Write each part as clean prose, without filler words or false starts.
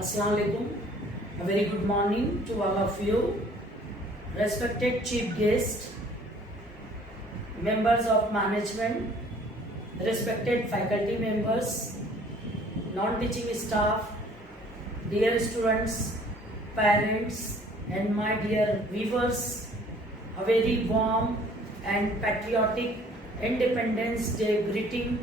Assalamu alaikum. A very good morning to all of you. Respected chief guest, members of management, respected faculty members, non-teaching staff, dear students, parents, and my dear viewers, a very warm and patriotic Independence Day greeting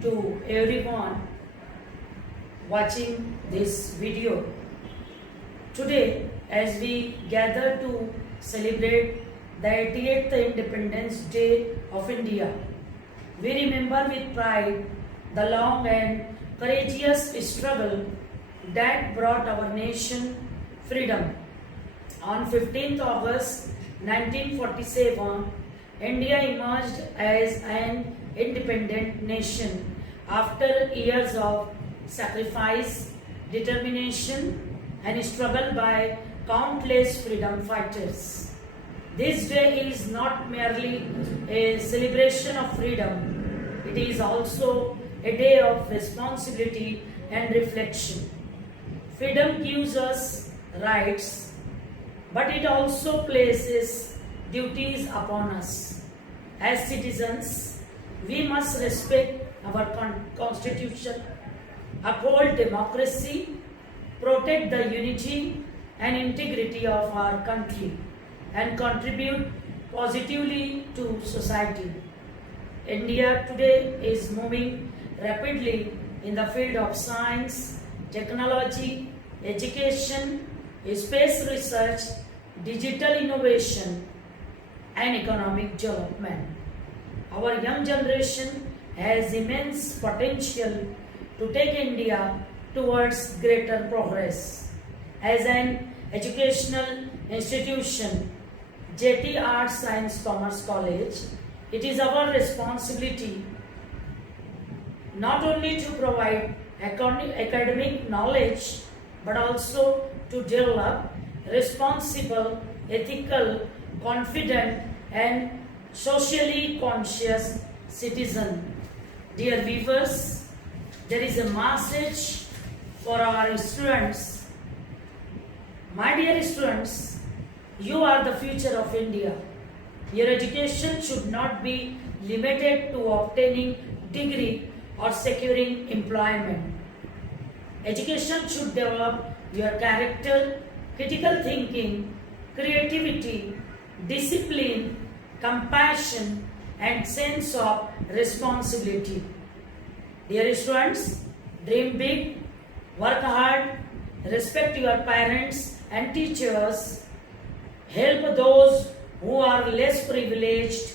to everyone watching this video. Today, as we gather to celebrate the 88th Independence Day of India, we remember with pride the long and courageous struggle that brought our nation freedom. On 15th August 1947, India emerged as an independent nation after years of sacrifice, determination, and struggle by countless freedom fighters. This day is not merely a celebration of freedom, it is also a day of responsibility and reflection. Freedom gives us rights, but it also places duties upon us. As citizens, we must respect our constitution, uphold democracy, protect the unity and integrity of our country, and contribute positively to society. India today is moving rapidly in the field of science, technology, education, space research, digital innovation, and economic development. Our young generation has immense potential to take India towards greater progress. As an educational institution, JT Arts Science Commerce College, it is our responsibility not only to provide academic knowledge but also to develop responsible, ethical, confident, and socially conscious citizen. Dear viewers, there is a message for our students. My dear students, you are the future of India. Your education should not be limited to obtaining degree or securing employment. Education should develop your character, critical thinking, creativity, discipline, compassion, and sense of responsibility. Dear students, dream big, work hard, respect your parents and teachers, help those who are less privileged,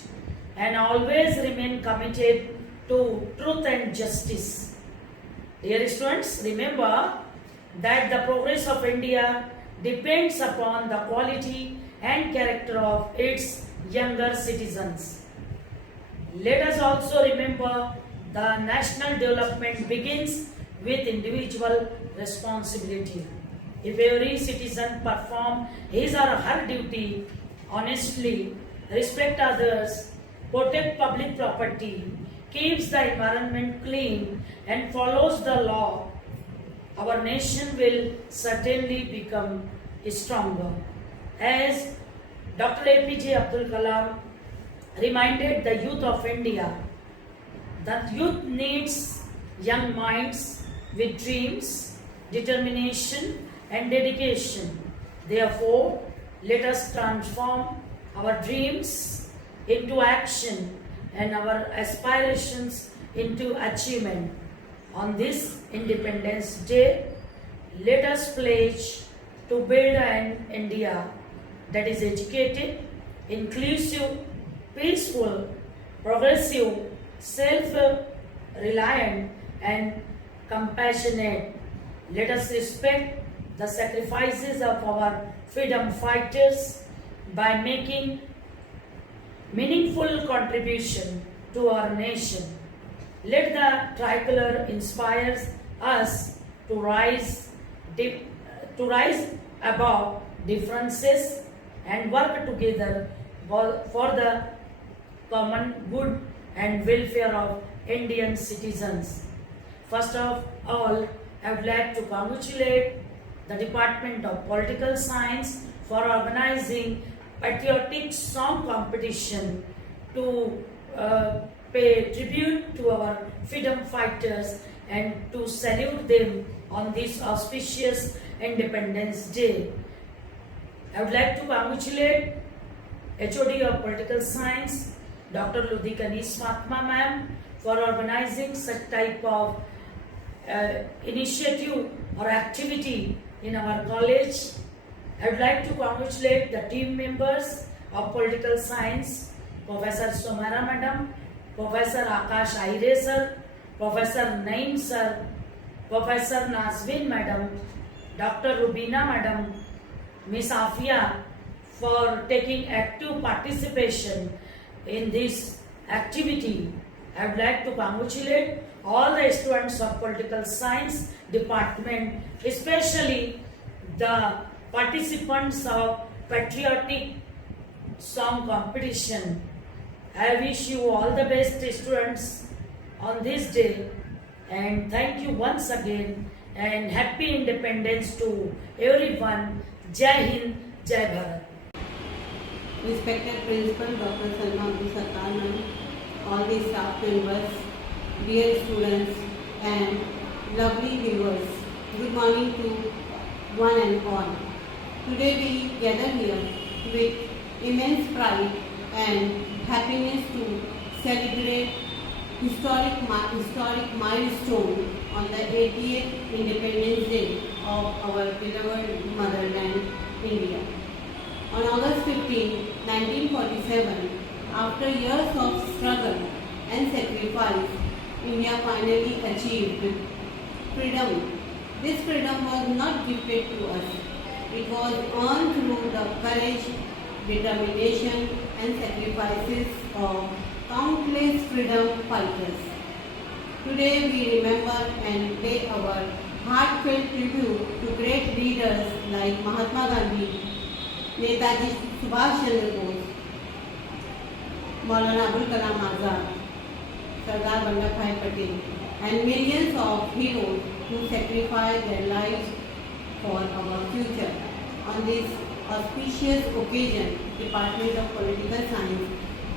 and always remain committed to truth and justice. Dear students, remember that the progress of India depends upon the quality and character of its younger citizens. Let us also remember the national development begins with individual responsibility. If every citizen performs his or her duty honestly, respect others, protect public property, keeps the environment clean, and follows the law, our nation will certainly become stronger. As Dr. APJ Abdul Kalam reminded the youth of India, that youth needs young minds with dreams, determination, and dedication. Therefore, let us transform our dreams into action and our aspirations into achievement. On this Independence Day, let us pledge to build an India that is educated, inclusive, peaceful, progressive, self-reliant, and compassionate. Let us respect the sacrifices of our freedom fighters by making meaningful contribution to our nation. Let the tricolor inspire us to rise above differences and work together for the common good and welfare of Indian citizens. First of all, I would like to congratulate the Department of Political Science for organizing patriotic song competition to pay tribute to our freedom fighters and to salute them on this auspicious Independence Day. I would like to congratulate HOD of Political Science, Dr. Ludhika Nismatma ma'am, for organizing such type of initiative or activity in our college. I would like to congratulate the team members of Political Science, Professor Somara madam, Professor Akash Aire sir, Professor Naim sir, Professor Nazvin madam, Dr. Rubina madam, Miss Afia, for taking active participation in this activity. I would like to congratulate all the students of Political Science Department, especially the participants of patriotic song competition. I wish you all the best, students, on this day, and thank you once again, and happy independence to everyone. Jai Hind, Jai Bharat. Respected Principal Dr. Salma Abdul Sattar ma'am, all the staff members, dear students and lovely viewers, good morning to one and all. Today we gather here with immense pride and happiness to celebrate historic milestone on the 80th Independence Day of our beloved motherland, India. On August 15, 1947, after years of struggle and sacrifice, India finally achieved freedom. This freedom was not gifted to us. It was earned through the courage, determination and sacrifices of countless freedom fighters. Today we remember and pay our heartfelt tribute to great leaders like Mahatma Gandhi, Netaji Subhash Chandra Bose, Maulana Abul Kalam Azad, Sardar Vallabhbhai Patel, and millions of heroes who sacrificed their lives for our future. On this auspicious occasion, Department of Political Science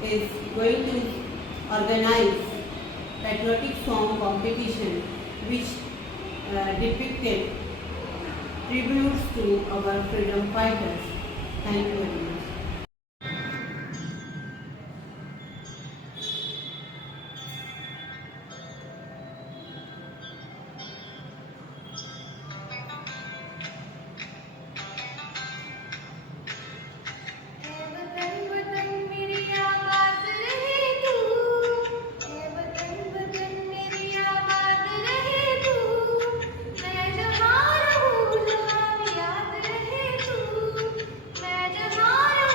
is going to organize patriotic song competition which depicted tributes to our freedom fighters. Thank you very much. मैं जहाँ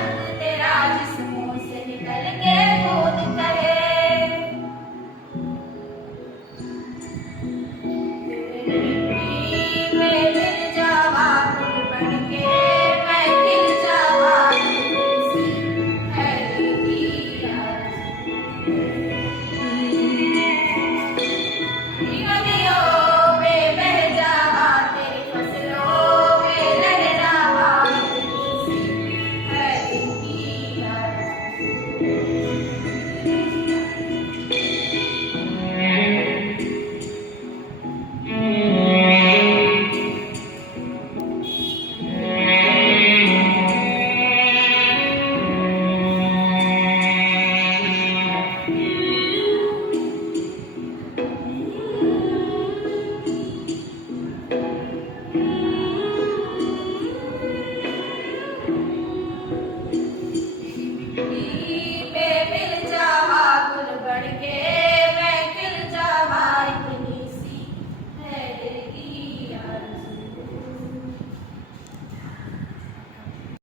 Bye.